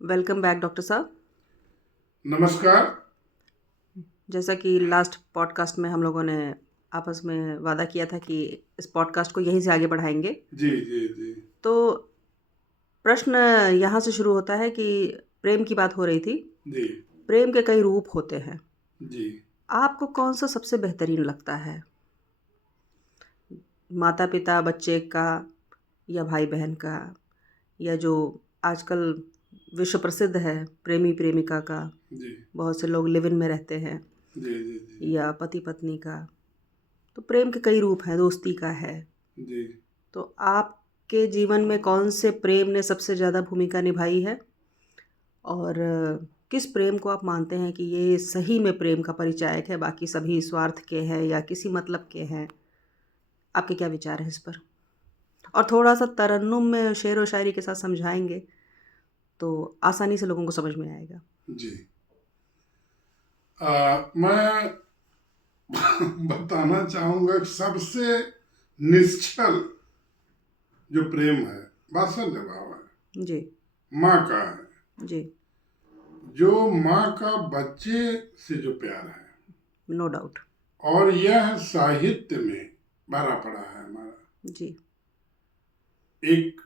Welcome back doctor साहब। नमस्कार। जैसा कि लास्ट पॉडकास्ट में हम लोगों ने आपस में वादा किया था कि इस पॉडकास्ट को यहीं से आगे बढ़ाएंगे। जी जी जी तो प्रश्न यहाँ से शुरू होता है कि प्रेम की बात हो रही थी। जी प्रेम के कई रूप होते हैं। जी। आपको कौन सा सबसे बेहतरीन लगता है? माता पिता बच्चे का, या भाई बहन का, या जो आजकल विश्व प्रसिद्ध है प्रेमी प्रेमिका का? जी बहुत से लोग लिव इन में रहते हैं। जी जी या पति पत्नी का। तो प्रेम के कई रूप हैं, दोस्ती का है। जी। तो आपके जीवन में कौन से प्रेम ने सबसे ज़्यादा भूमिका निभाई है? और किस प्रेम को आप मानते हैं कि ये सही में प्रेम का परिचायक है, बाकी सभी स्वार्थ के हैं या किसी मतलब के हैं? आपके क्या विचार हैं इस पर? और थोड़ा-सा तरन्नुम में शेर व शायरी के साथ समझाएँगे, तो आसानी से लोगों को समझ में आएगा। जी। मैं बताना चाहूंगा कि सबसे निश्चल जो प्रेम है वात्सल्य भाव है, जी, माँ का है। जी, जो माँ का बच्चे से जो प्यार है, नो डाउट। और यह साहित्य में भरा पड़ा है हमारा। जी, एक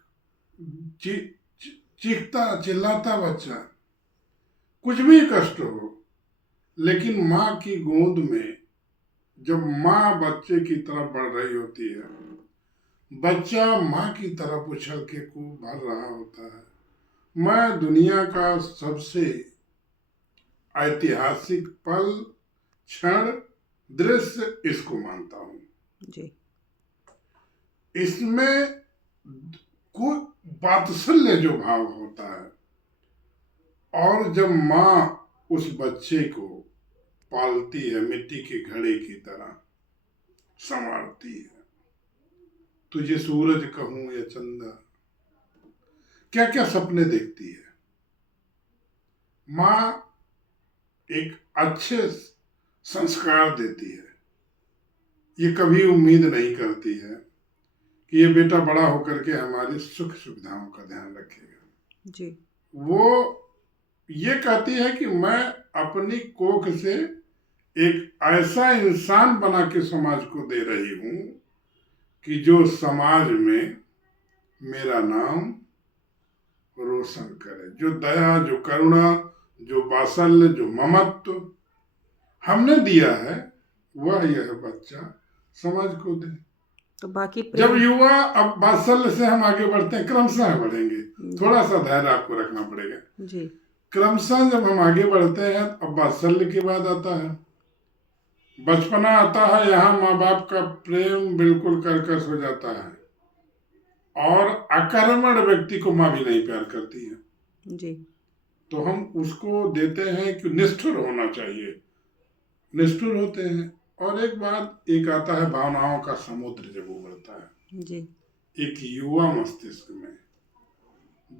ची, ची, चीखता चिल्लाता बच्चा, कुछ भी कष्ट हो, लेकिन माँ की गोद में जब माँ बच्चे की तरफ बढ़ रही होती है, बच्चा माँ की तरफ उछल के खूब भर रहा होता है। मैं दुनिया का सबसे ऐतिहासिक पल, क्षण, दृश्य इसको मानता हूँ। जी, इसमें कोई वात्सल्य जो भाव होता है, और जब माँ उस बच्चे को पालती है, मिट्टी के घड़े की तरह संवारती है। तुझे सूरज कहूं या चंदा, क्या क्या सपने देखती है माँ। एक अच्छे संस्कार देती है। ये कभी उम्मीद नहीं करती है कि ये बेटा बड़ा होकर के हमारी सुख सुविधाओं का ध्यान रखेगा। जी, वो ये कहती है कि मैं अपनी कोख से एक ऐसा इंसान बना के समाज को दे रही हूं कि जो समाज में मेरा नाम रोशन करे। जो दया, जो करुणा, जो वात्सल्य, जो ममत्व हमने दिया है, वह यह बच्चा समाज को दे। तो बाकी जब प्रेम। युवा, अब वात्सल्य से हम आगे बढ़ते हैं, क्रमशः बढ़ेंगे। जी, थोड़ा सा धैर्य आपको रखना पड़ेगा। जी, क्रमशः जब हम आगे बढ़ते हैं, अब वात्सल्य के बाद आता है बचपना आता है। यहाँ माँ बाप का प्रेम बिल्कुल कर्कश हो जाता है, और अकर्मण व्यक्ति को माँ भी नहीं प्यार करती है। जी, तो हम उसको देते हैं कि निष्ठुर होना चाहिए, निष्ठुर होते हैं। और एक बात, एक आता है भावनाओं का समुद्र जब उभरता है जी, एक युवा मस्तिष्क में।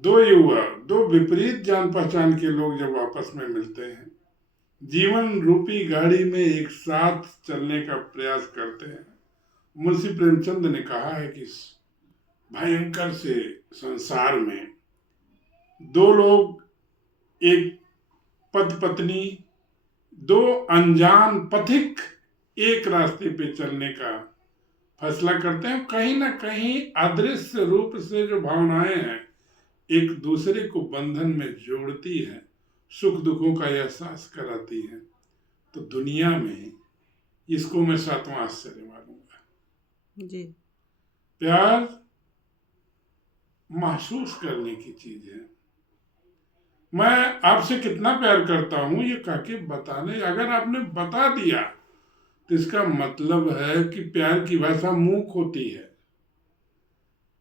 दो युवा, दो विपरीत जान पहचान के लोग जब आपस में मिलते हैं, जीवन रूपी गाड़ी में एक साथ चलने का प्रयास करते हैं। मुंशी प्रेमचंद ने कहा है कि इस भयंकर से संसार में दो लोग, एक पति पत्नी, दो अनजान पथिक एक रास्ते पे चलने का फैसला करते हैं। कहीं ना कहीं अदृश्य रूप से जो भावनाएं हैं एक दूसरे को बंधन में जोड़ती हैं, सुख दुखों का एहसास कराती हैं। तो दुनिया में इसको मैं सातवां आश्चर्य मानूंगा। जी, प्यार महसूस करने की चीज है। मैं आपसे कितना प्यार करता हूं ये कह के बताने, अगर आपने बता दिया तो इसका मतलब है कि प्यार की भाषा मूक होती है।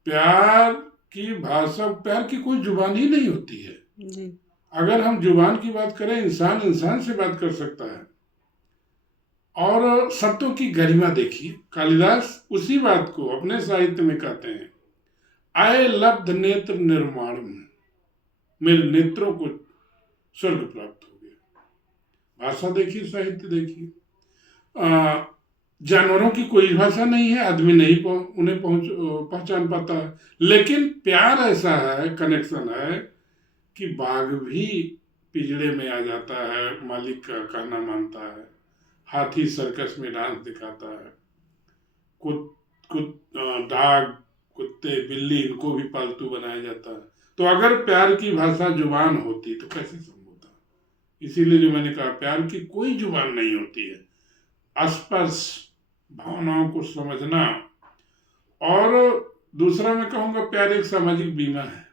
प्यार की भाषा, प्यार की कोई जुबान ही नहीं होती है। जी, अगर हम जुबान की बात करें, इंसान इंसान से बात कर सकता है। और शब्दों की गरिमा देखिए, कालिदास उसी बात को अपने साहित्य में कहते हैं, आए लब्ध नेत्र निर्माण, मेरे नेत्रों को स्वर्ग प्राप्त हो गया। भाषा देखिए, साहित्य देखिए। जानवरों की कोई भाषा नहीं है, आदमी नहीं उन्हें पहचान पाता है। लेकिन प्यार ऐसा है, कनेक्शन है कि बाघ भी पिंजरे में आ जाता है, मालिक का कहना मानता है, हाथी सर्कस में डांस दिखाता है, कुत कुत डाग, कुत्ते, बिल्ली, इनको भी पालतू बनाया जाता है। तो अगर प्यार की भाषा जुबान होती तो कैसे संभव होता? इसीलिए जो मैंने कहा, प्यार की कोई जुबान नहीं होती है। स्पर्श, भावनाओं को समझना। और दूसरा मैं कहूँगा, प्यार एक सामाजिक बीमा है।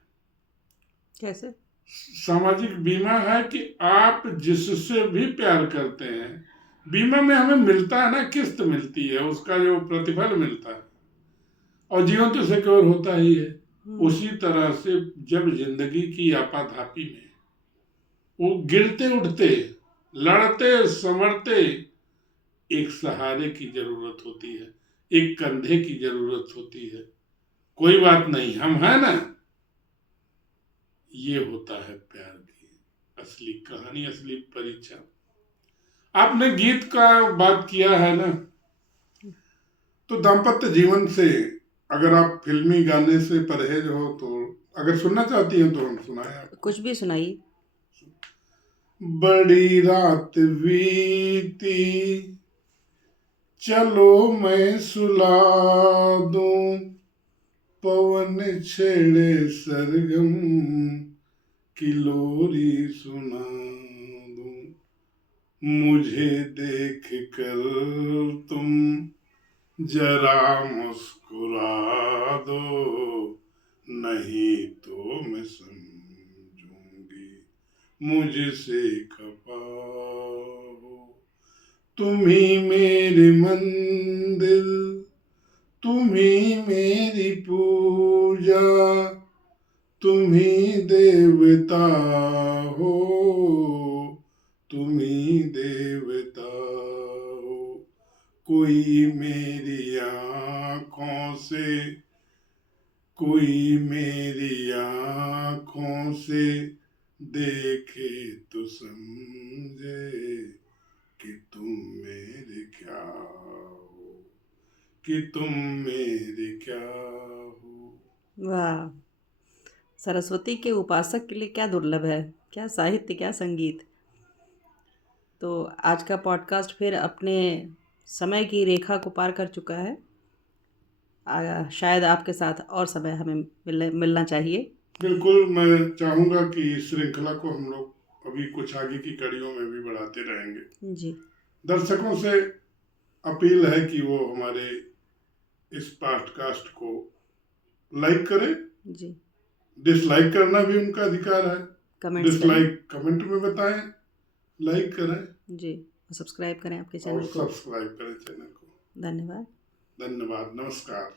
कैसे? सामाजिक बीमा है कि आप जिससे भी प्यार करते हैं, बीमा में हमें मिलता है ना, किस्त मिलती है, उसका जो प्रतिफल मिलता है, और जीवन तो सिक्योर होता ही है। उसी तरह से जब जिंदगी की आपाधापी में वो गिरते उठते, लड़ते संवरते, एक सहारे की जरूरत होती है, एक कंधे की जरूरत होती है। कोई बात नहीं, हम हैं ना। ये होता है प्यार की असली कहानी, असली परीक्षा। आपने गीत का बात किया है ना, तो दाम्पत्य जीवन से अगर आप फिल्मी गाने से परहेज हो तो अगर सुनना चाहती हैं तो हम सुनाएं आप। कुछ भी सुनाइए। बड़ी रात बीती, चलो मैं सुला दूं, पवन छेड़े सरगम की लोरी सुना दूं, मुझे देख कर तुम जरा मुस्कुरा दो, नहीं तो मैं समझूंगी मुझसे खफा हो। तुम ही मेरी मंदिर, तुम ही मेरी पूजा, तुम ही देवता हो, तुम ही देवता हो। कोई मेरी आँखों से, कोई मेरी आँखों से देखे तो समझे कि तुम मेरे क्या हो, कि तुम मेरे क्या हो। वाह, सरस्वती के उपासक के लिए क्या दुर्लभ है, क्या साहित्य, क्या संगीत। तो आज का पॉडकास्ट फिर अपने समय की रेखा को पार कर चुका है। शायद आपके साथ और समय हमें मिलना चाहिए। बिल्कुल, मैं चाहूँगा कि इस श्रृंखला को हम लोग अभी कुछ आगे की कड़ियों में भी बढ़ाते रहेंगे। जी। दर्शकों से अपील है कि वो हमारे इस पॉडकास्ट को लाइक करें। जी। डिसलाइक करना भी उनका अधिकार है। कमेंट्स करें। डिसलाइक कमेंट में बताएं, लाइक करें जी, सब्सक्राइब करें आपके और चैनल को। सब्सक्राइब करें चैनल को। धन्यवाद। धन्यवाद, नमस्कार।